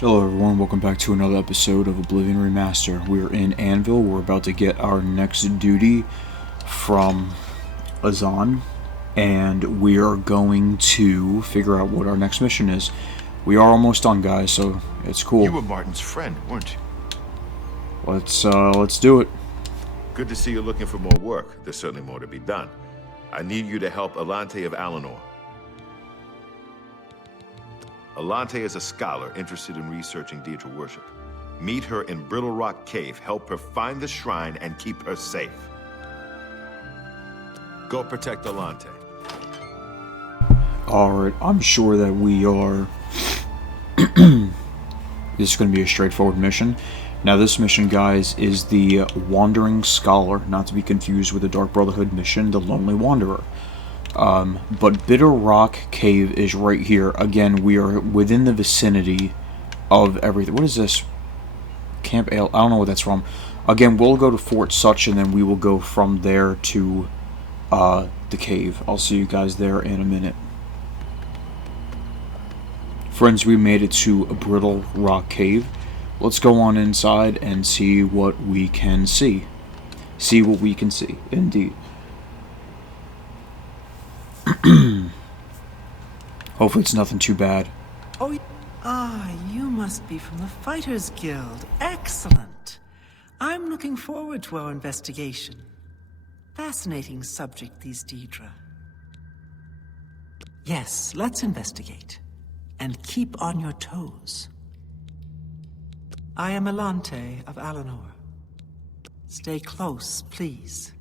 Hello everyone, welcome back to another episode of Oblivion Remaster. We're in Anvil, we're about to get our next duty from Azan, and we are going to figure out what our next mission is. We are almost done, guys, so it's cool. You were Martin's friend, weren't you? Let's do it. Good to see you're looking for more work. There's certainly more to be done. I need you to help Alante of Alinor. Alante is a scholar interested in researching daedric worship. Meet her in Brittle Rock Cave, help her find the shrine, and keep her safe. Go protect Alante. Alright, I'm sure that we are... This is going to be a straightforward mission. Now this mission, guys, is the Wandering Scholar, not to be confused with the Dark Brotherhood mission, the Lonely Wanderer. But Bitter Rock Cave is right here. Again, we are within the vicinity of everything. What is this? Camp Ale? I don't know what that's from. Again, we'll go to Fort Such, and then we will go from there to the cave. I'll see you guys there in a minute. Friends, we made it to a Brittle Rock Cave. Let's go on inside and see what we can see. See what we can see, indeed. Hopefully it's nothing too bad. You must be from the Fighters Guild. Excellent. I'm looking forward to our investigation. Fascinating subject, these Daedra. Yes, let's investigate. And keep on your toes. I am Alante of Alinor. Stay close, please.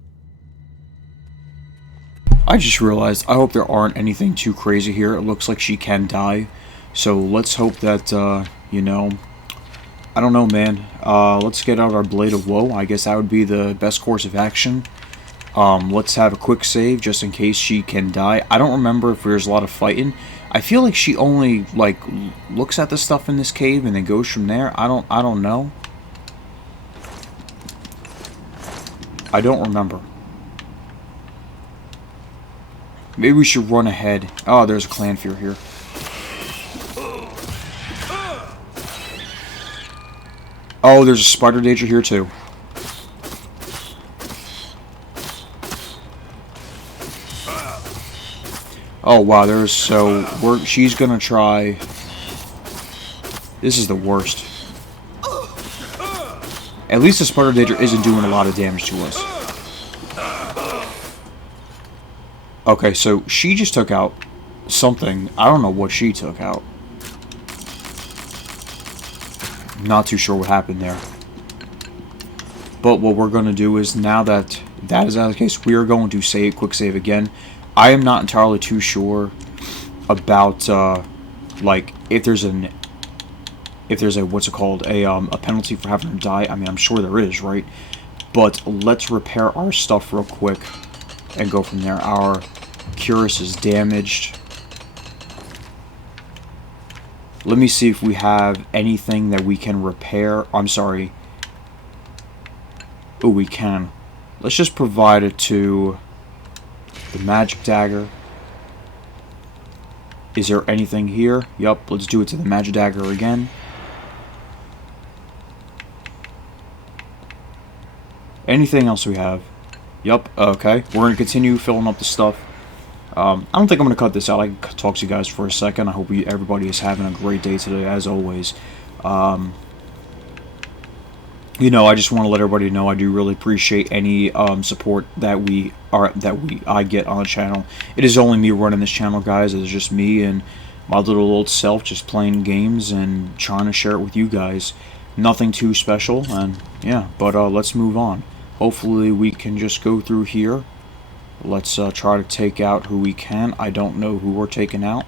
I just realized, I hope there aren't anything too crazy here. It looks like she can die. So let's hope that, you know... I don't know, man. Let's get out our Blade of Woe. I guess that would be the best course of action. Let's have a quick save, just in case she can die. I don't remember if there's a lot of fighting. I feel like she only, like, looks at the stuff in this cave and then goes from there. I don't know. I don't remember. Maybe we should run ahead. Oh, there's a clan fear here. Oh, there's a spider danger here too. Oh wow, she's gonna try. This is the worst. At least the spider danger isn't doing a lot of damage to us. Okay, so she just took out something. I don't know what she took out. Not too sure what happened there. But what we're going to do is, now that that is out of the case, we are going to save, quick save again. I am not entirely too sure about, like, if there's a, what's it called, a penalty for having to die. I mean, I'm sure there is, right? But let's repair our stuff real quick and go from there. Our Curus is damaged. Let me see if we have anything that we can repair. I'm sorry. Oh, we can. Let's just provide it to the magic dagger. Is there anything here? Yup, let's do it to the magic dagger again. Anything else we have? Yup, okay. We're going to continue filling up the stuff. I don't think I'm going to cut this out. I can talk to you guys for a second. I hope everybody is having a great day today, as always. You know, I just want to let everybody know I do really appreciate any support that I get on the channel. It is only me running this channel, guys. It's just me and my little old self just playing games and trying to share it with you guys. Nothing too special, and yeah, but let's move on. Hopefully we can just go through here. Let's try to take out who we can. I don't know who we're taking out.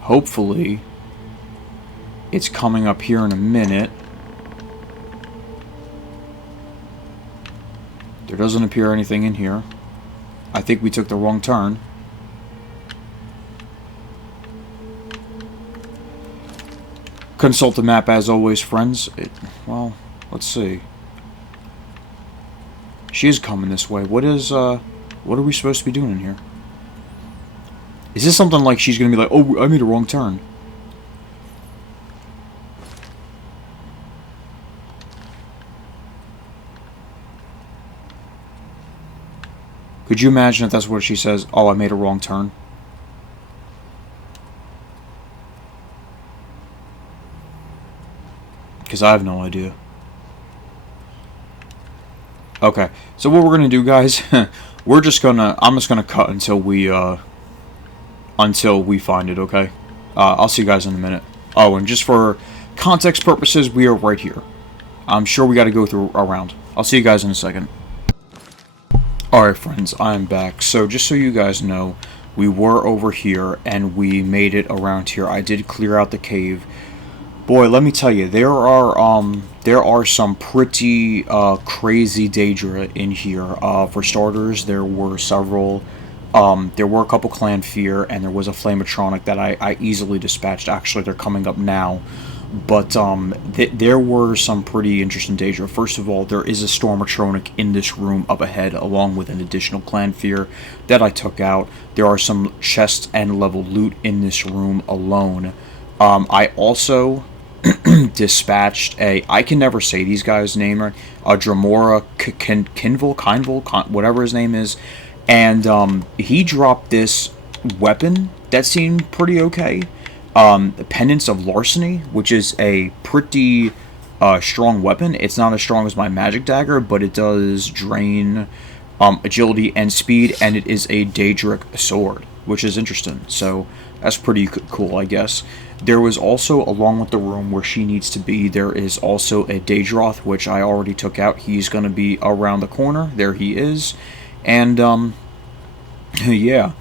Hopefully it's coming up here in a minute. There doesn't appear anything in here. I think we took the wrong turn. Consult the map as always, friends. Well, let's see. She is coming this way. What are we supposed to be doing in here? Is this something like she's gonna be like, oh, I made a wrong turn? Could you imagine if that's what she says? Oh, I made a wrong turn. Because I have no idea. Okay, so what we're gonna do, guys, I'm just gonna cut until we find it. Okay, I'll see you guys in a minute. Oh, and just for context purposes, we are right here. I'm sure we got to go through around. I'll see you guys in a second. Alright, friends, I'm back. So just so you guys know, we were over here and we made it around here. I did clear out the cave. Boy, let me tell you, there are some pretty crazy daedra in here. For starters, there were several. There were a couple Clan Fear, and there was a Flamatronic that I easily dispatched. Actually, they're coming up now. But there were some pretty interesting daedra. First of all, there is a Stormatronic in this room up ahead, along with an additional Clan Fear that I took out. There are some chests and level loot in this room alone. I also dispatched I can never say these guys' name right, Dramora Kinvil, whatever his name is, and he dropped this weapon that seemed pretty okay. The Penance of Larceny, which is a pretty strong weapon. It's not as strong as my magic dagger, but it does drain agility and speed, and it is a daedric sword, which is interesting. So that's pretty cool, I guess. There was also, along with the room where she needs to be, there is also a Daedroth, which I already took out. He's going to be around the corner. There he is. And, yeah.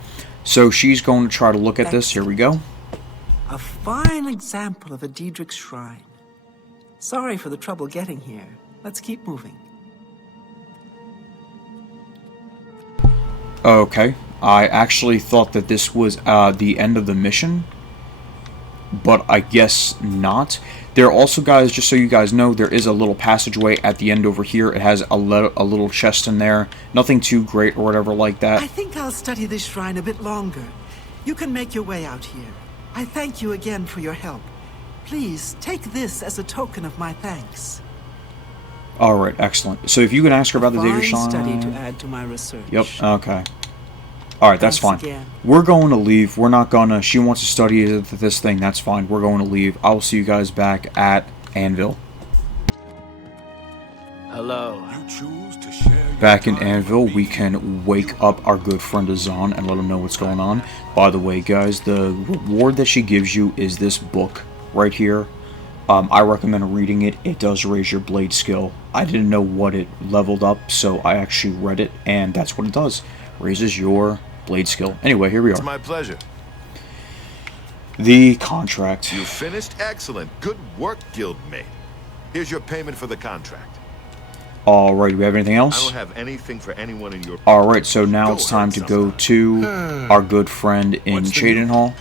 So she's going to try to look at this. Here we go. A fine example of a daedric shrine. Sorry for the trouble getting here. Let's keep moving. Okay. I actually thought that this was the end of the mission, but I guess not. There are also, guys, just so you guys know, there is a little passageway at the end over here. It has a little chest in there. Nothing too great or whatever like that. I think I'll study this shrine a bit longer. You can make your way out here. I thank you again for your help. Please, take this as a token of my thanks. Alright, excellent. So if you can ask her about the data Fine shrine... study to add to my research. Yep, okay. Alright, that's fine. Again. We're going to leave. We're not gonna... She wants to study this thing. That's fine. We're going to leave. I'll see you guys back at Anvil. Hello. Back in Anvil, we can wake up our good friend Azan and let him know what's going on. By the way, guys, the reward that she gives you is this book right here. I recommend reading it. It does raise your blade skill. I didn't know what it leveled up, so I actually read it, and that's what it does. Raises your blade skill. Anyway, here we It's are. my pleasure. The contract. You finished? Excellent. Good work, guildmate. Here's your payment for the contract. Alright, do we have anything I else? don't have anything for anyone in your... Alright, so now it's time to go to our good friend in Cheydinhall,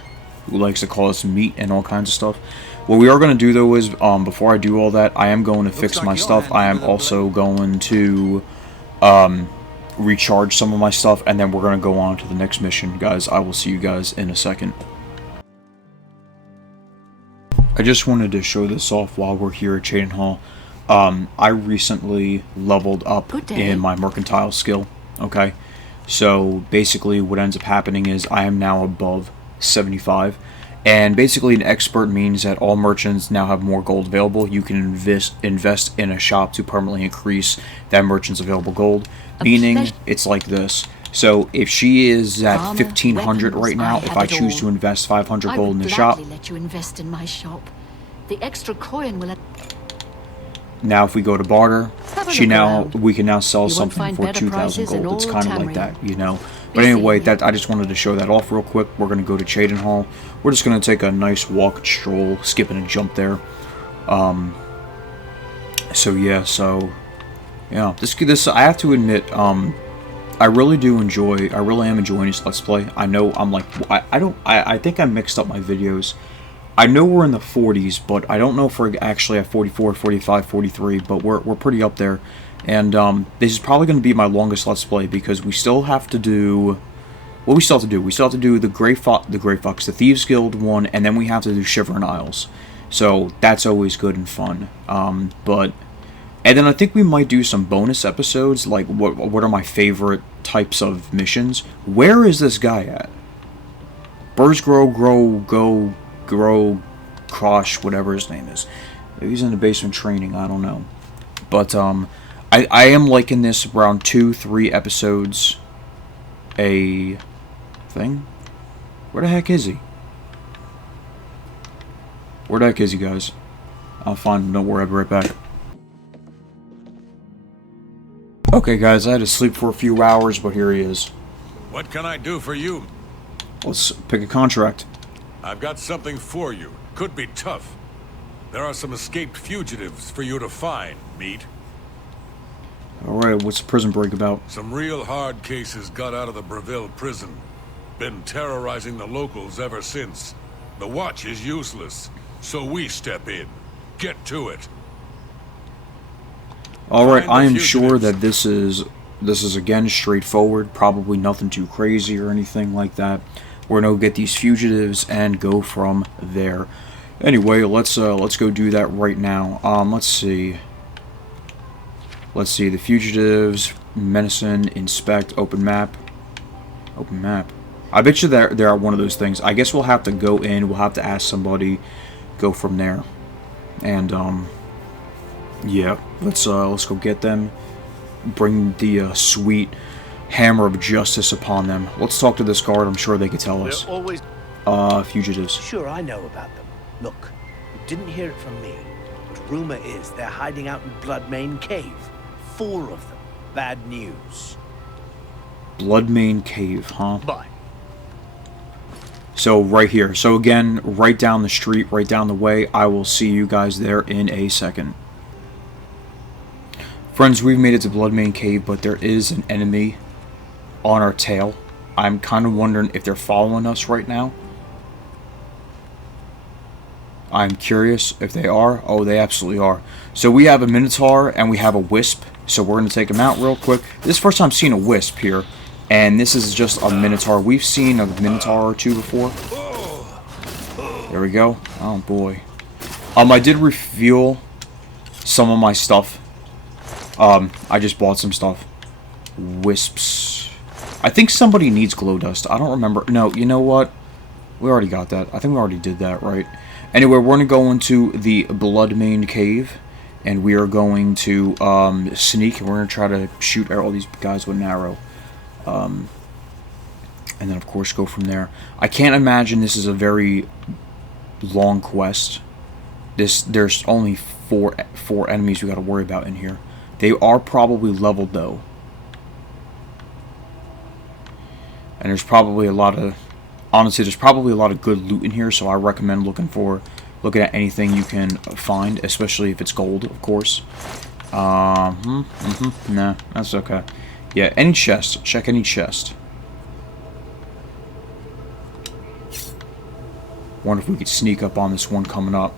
who likes to call us meat and all kinds of stuff. What we are going to do, though, is, before I do all that, I am going to fix my stuff. I am also going to, recharge some of my stuff, and then we're going to go on to the next mission, guys. I will see you guys in a second. I just wanted to show this off while we're here at Cheydinhall. I recently leveled up in my mercantile skill, okay? So, basically, what ends up happening is I am now above 75. And basically, an expert means that all merchants now have more gold available. You can invest in a shop to permanently increase that merchant's available gold. Meaning, it's like this. So, if she is at 1,500 right now, if I choose to invest 500 gold in the shop... let you invest in my shop. The extra coin will... Now, if we go to barter, we can now sell something for 2,000 gold. It's kind of like that, you know. But anyway, I just wanted to show that off real quick. We're going to go to Cheydinhall. We're just going to take a nice walk, stroll, skip and a jump there. So yeah, this I have to admit, I really am enjoying this Let's Play. I know I'm like, I think I mixed up my videos. I know we're in the 40s, but I don't know if we're actually at 44, 45, 43, but we're pretty up there. And this is probably going to be my longest Let's Play because we still have to do what we still have to do. We still have to do the Grey Fox, the Thieves Guild one, and then we have to do Shivering Isles. So that's always good and fun. And then I think we might do some bonus episodes, like what are my favorite types of missions. Where is this guy at? Birds grow, Crosh, whatever his name is. Maybe he's in the basement training, I don't know. But I am liking this around 2-3 episodes a thing. Where the heck is he? Where the heck is he, guys? I'll find him, don't worry, I'll be right back. Okay, guys, I had to sleep for a few hours, but here he is. What can I do for you? Let's pick a contract. I've got something for you. Could be tough. There are some escaped fugitives for you to find, meet. Alright, what's the prison break about? Some real hard cases got out of the Bravil prison. Been terrorizing the locals ever since. The watch is useless, so we step in. Get to it. Alright, I am fugitives. sure that this is again straightforward, probably nothing too crazy or anything like that. We're gonna get these fugitives and go from there. Anyway, let's go do that right now. Let's see. Let's see, the fugitives, medicine, inspect, open map. Open map. I bet you there are one of those things. I guess we'll have to go in, we'll have to ask somebody, go from there. And yeah, let's go get them. Bring the sweet hammer of justice upon them. Let's talk to this guard, I'm sure they could tell us. They're always... Fugitives. Sure, I know about them. Look, you didn't hear it from me, but rumor is they're hiding out in Bloodmane Cave. 4 of them. Bad news. Bloodmane Cave, huh? Bye. So, right here. So, again, right down the street, right down the way. I will see you guys there in a second. Friends, we've made it to Bloodmane Cave, but there is an enemy on our tail. I'm kind of wondering if they're following us right now. I'm curious if they are. Oh, they absolutely are. So we have a Minotaur and we have a Wisp. So we're going to take them out real quick. This is the first time seeing a Wisp here. And this is just a Minotaur. We've seen a Minotaur or two before. There we go. Oh, boy. I did refuel some of my stuff. I just bought some stuff. Wisps. I think somebody needs glow dust. I don't remember. No, you know what? We already got that. I think we already did that, right? Anyway, we're going to go into the Bloodmane Cave. And we are going to sneak. And we're going to try to shoot all these guys with an arrow. And then, of course, go from there. I can't imagine this is a very long quest. There's only four enemies we got to worry about in here. They are probably leveled, though. And there's probably a lot of... Honestly, there's probably a lot of good loot in here, so I recommend looking at anything you can find, especially if it's gold, of course. Nah, that's okay. Yeah, any chest. Check any chest. Wonder if we could sneak up on this one coming up.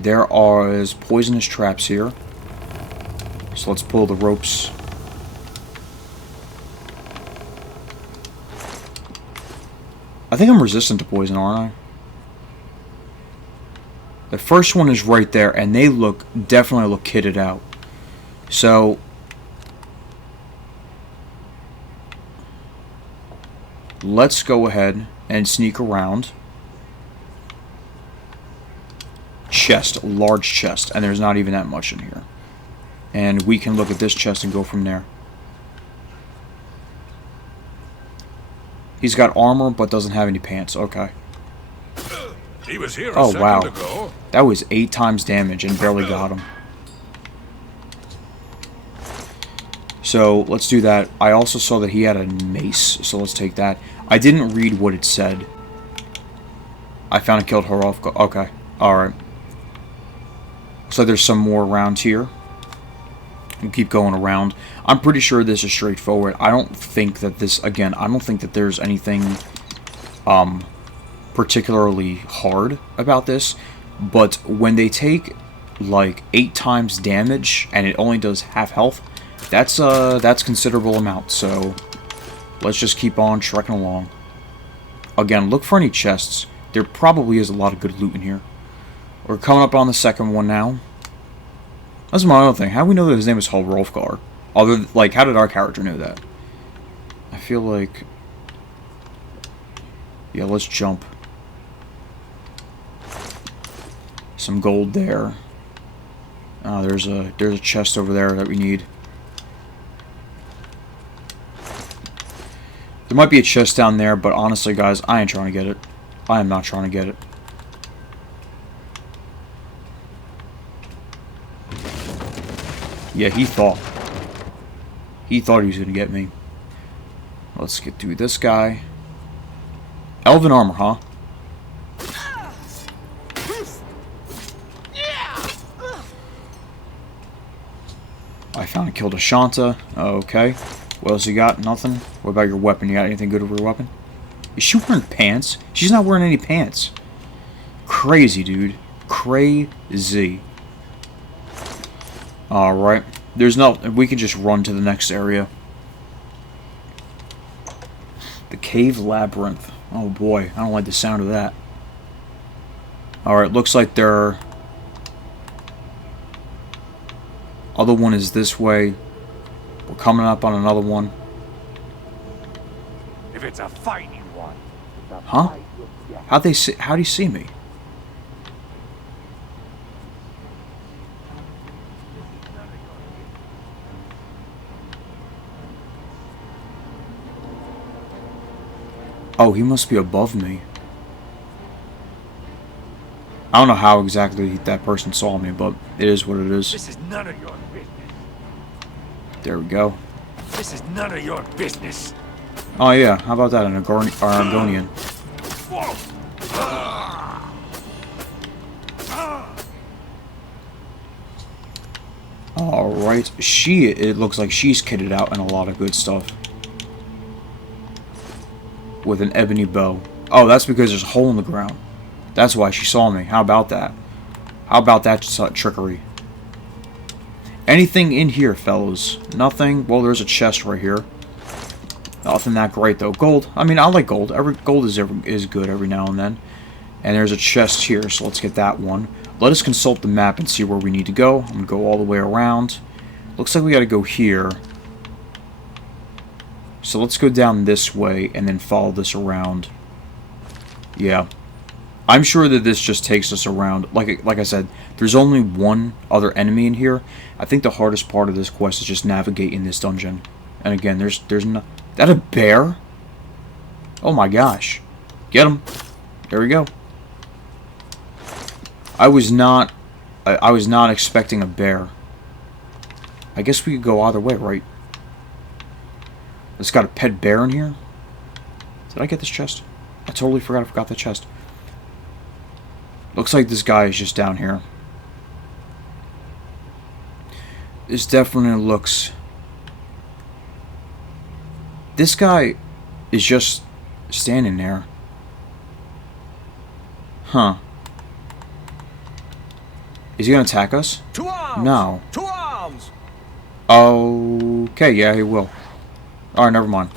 There are poisonous traps here. So let's pull the ropes. I think I'm resistant to poison, aren't I? The first one is right there, and they definitely look kitted out. So let's go ahead and sneak around. Chest, large chest, and there's not even that much in here. And we can look at this chest and go from there. He's got armor, but doesn't have any pants. Okay. He was here Oh, wow. ago. That was 8 times damage and barely got him. So, let's do that. I also saw that he had a mace, so let's take that. I didn't read what it said. I found and killed her off. Okay. Alright. So there's some more around here. We'll keep going around. I'm pretty sure this is straightforward. I don't think that I don't think that there's anything particularly hard about this. But when they take like 8 times damage and it only does half health, that's considerable amount. So let's just keep on trekking along. Again, look for any chests. There probably is a lot of good loot in here. We're coming up on the second one now. That's my other thing. How do we know that his name is Rolfgar? Other, like, how did our character know that? I feel like... Yeah, let's jump. Some gold there. There's a chest over there that we need. There might be a chest down there, but honestly, guys, I ain't trying to get it. I am not trying to get it. Yeah, he thought he was gonna get me. Let's get through this guy. Elven armor, huh? I found and killed a Shanta. Okay. What else you got? Nothing? What about your weapon? You got anything good over your weapon? Is she wearing pants? She's not wearing any pants. Crazy, dude. Crazy. Alright. There's no... We can just run to the next area. The Cave Labyrinth. Oh boy. I don't like the sound of that. Alright. Looks like their... Other one is this way. We're coming up on another one. If it's a fight you want. Huh? How'd they see... How'd he see me? Oh, he must be above me. I don't know how exactly that person saw me, but it is what it is. This is none of your business. There we go. This is none of your business. Oh yeah, how about that, an Argonian? Alright, it looks like she's kitted out in a lot of good stuff. With an ebony bow. Oh, that's because there's a hole in the ground. That's why she saw me. How about that? How about that trickery? Anything in here, fellas? Nothing? Well, there's a chest right here. Nothing that great, though. Gold. I mean, I like gold. Gold is good every now and then. And there's a chest here, so let's get that one. Let us consult the map and see where we need to go. I'm going to go all the way around. Looks like we got to go here. So let's go down this way and then follow this around. Yeah. I'm sure that this just takes us around. Like I said, there's only one other enemy in here. I think the hardest part of this quest is just navigating this dungeon. And again, there's no... That a bear? Oh my gosh. Get him. There we go. I was not expecting a bear. I guess we could go either way, right? It's got a pet bear in here. Did I get this chest? I totally forgot the chest. Looks like this guy is just down here. This definitely looks... This guy is just standing there. Huh. Is he gonna attack us? To arms! No. To arms! Okay, yeah, he will. Alright, never mind.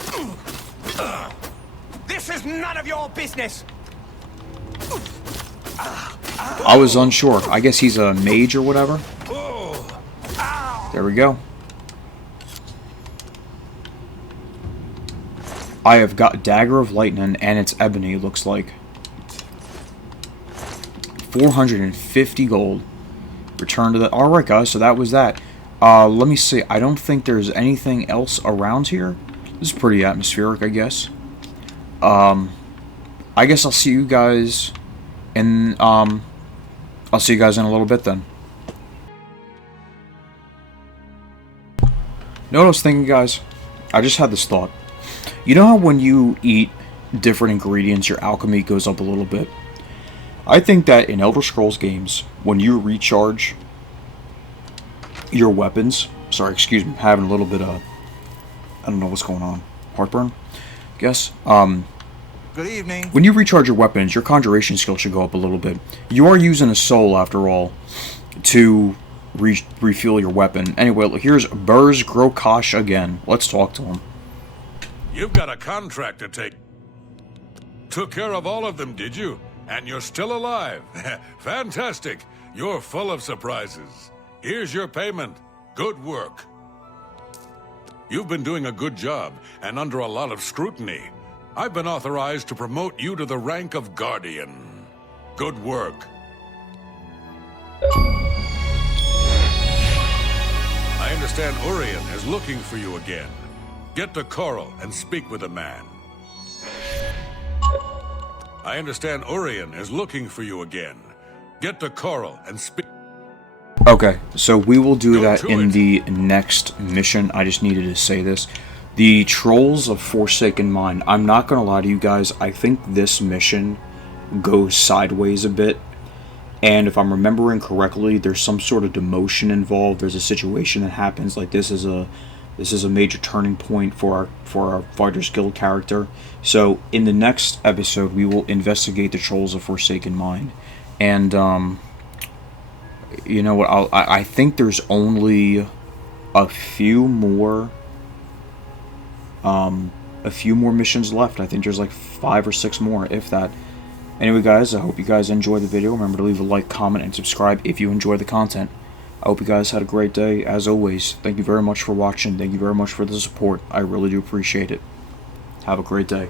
This is none of your business! I was unsure. I guess he's a mage or whatever. There we go. I have got Dagger of Lightning, and it's ebony, looks like. 450 gold. Return to that. Alright, guys, so that was that. Let me see. I don't think there's anything else around here. This is pretty atmospheric, I guess. I guess I'll see you guys in, I'll see you guys in a little bit then. You know what I was thinking, guys? I just had this thought. You know how when you eat different ingredients, your alchemy goes up a little bit? I think that in Elder Scrolls games, when you recharge your weapons... Sorry, excuse me, I'm having a little bit of... I don't know what's going on. Heartburn? I guess. Good evening. When you recharge your weapons, your conjuration skill should go up a little bit. You are using a soul, after all, to refuel your weapon. Anyway, look, here's Burz Grokash again. Let's talk to him. You've got a contract to take. Took care of all of them, did you? And you're still alive. Fantastic. You're full of surprises. Here's your payment. Good work. You've been doing a good job, and under a lot of scrutiny. I've been authorized to promote you to the rank of Guardian. Good work. I understand Urian is looking for you again. Get to Coral and speak with the man. I understand Urian is looking for you again. Get to Coral and speak. Okay, so we will do Go that to in it. the next mission. I just needed to say this. The Trolls of Forsaken Mine. I'm not going to lie to you guys. I think this mission goes sideways a bit. And if I'm remembering correctly, there's some sort of demotion involved. There's a situation that happens. Like this is a major turning point for our Fighters Guild character. So in the next episode, we will investigate the Trolls of Forsaken Mine. And you know what? I think there's only a few more missions left. I think there's like 5 or 6 more, if that. Anyway, guys, I hope you guys enjoyed the video. Remember to leave a like, comment, and subscribe if you enjoy the content. I hope you guys had a great day. As always, thank you very much for watching. Thank you very much for the support. I really do appreciate it. Have a great day.